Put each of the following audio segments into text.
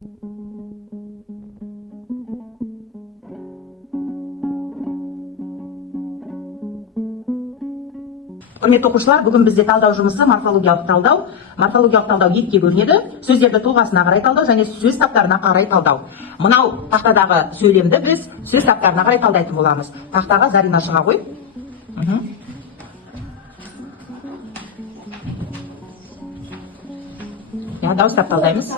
Құрметті оқушылар, бүгін бізде талдау жұмысы морфологиялық талдау. Морфологиялық талдау екіге бөлінеді. Сөздерді тұлғасына қарай талдау және сөз таптарына қарай талдау. Мынау тақтадағы сөйлемді біз сөз таптарына қарай талдайтын боламыз. Тақтаға Зарина шыға ғой. Я дауыстап талдаймыз.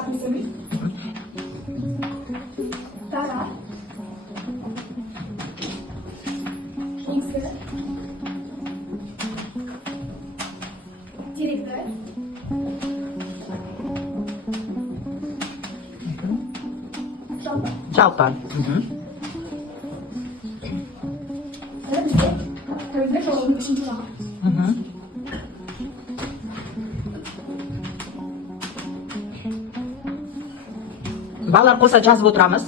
Жалпы. Балалар қоса жазып отырамыз.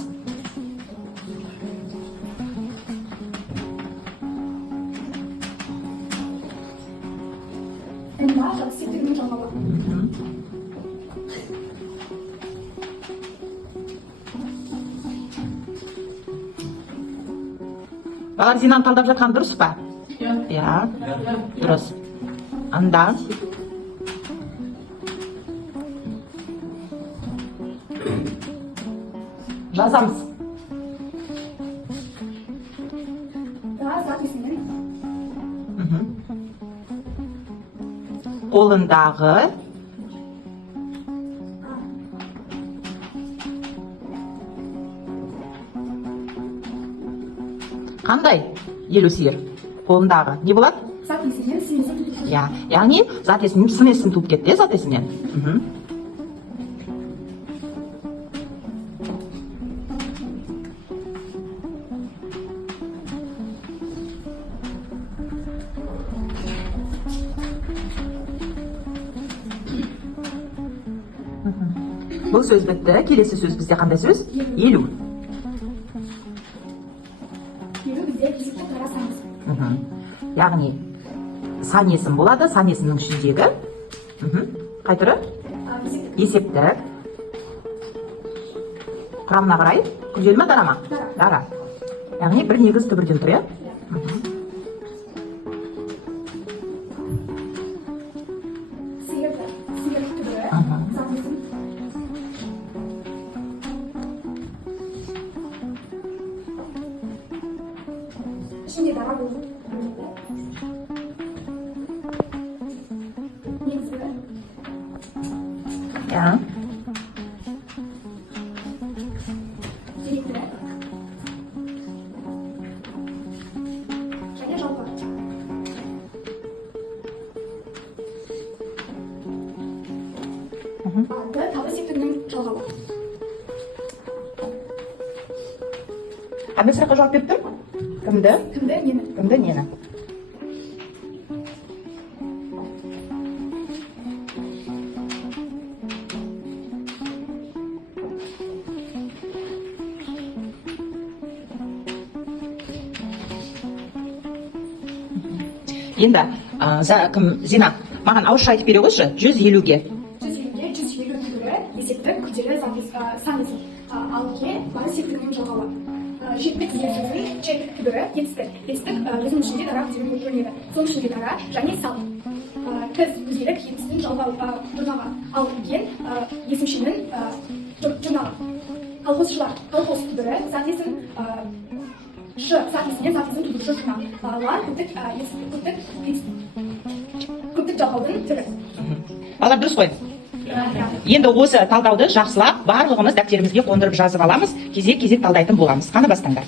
Балалар Зинаны талдап жатқан дұрыс па? Иә, дұрыс. Анда жазамыз. Қолындағы қандай елусер? Қолындағы не болады? Зат есімнен сын есім туып кетті. Яғни зат есімнен сын есім туып кетті, зат есімнен. Бұл сөз бітті. Келесі сөз бізде қандай сөз? Елу. Елу бізде есепті қарасаңыз. Яғни сан есім болады, сан есімнің ішіндегі қай түрі? Есептік. Құрамына қарай күрделі ма, дара ма? Дара. Яғни бір негіз түбірден тұр, иә? Сиыр түбірі, зат есім. İçinde dara bu. Негізі. Иә. Деректі. Және жалпы. Аты табы септігінің жалғауы. Қандай сұраққа жауап беріп тұр? Кімді? Кімді, нені? Кімді, нені? Енді, Зина, маған ауызша айтып бере қойшы, 150-ге. 150-ге 150 түбірі есептік күрделі сан есім. Ал е бары септігінің жалғауы. Жетпік деген сөздің чек түбірі етістік. Етістік өзінің ішінде дара көзінің бөлінеді. Соның ішінде дара және сал. Кіз өзгелік етістің жалғау жұрнағы. Ал ген есімшенің жұрнағы. Колхозшылар колхоз түбірі зат есім ш зат есімнен зат есім тудырушы жұрнағы. Ла көптік жалғаудың түрі. Балалар дұрыс қой. Енді осы талдауды жақсылап барлығымыз дәптерімізге қондырып жазып аламыз, кезек-кезек талдайтын боламыз. Қаны бастаңдар.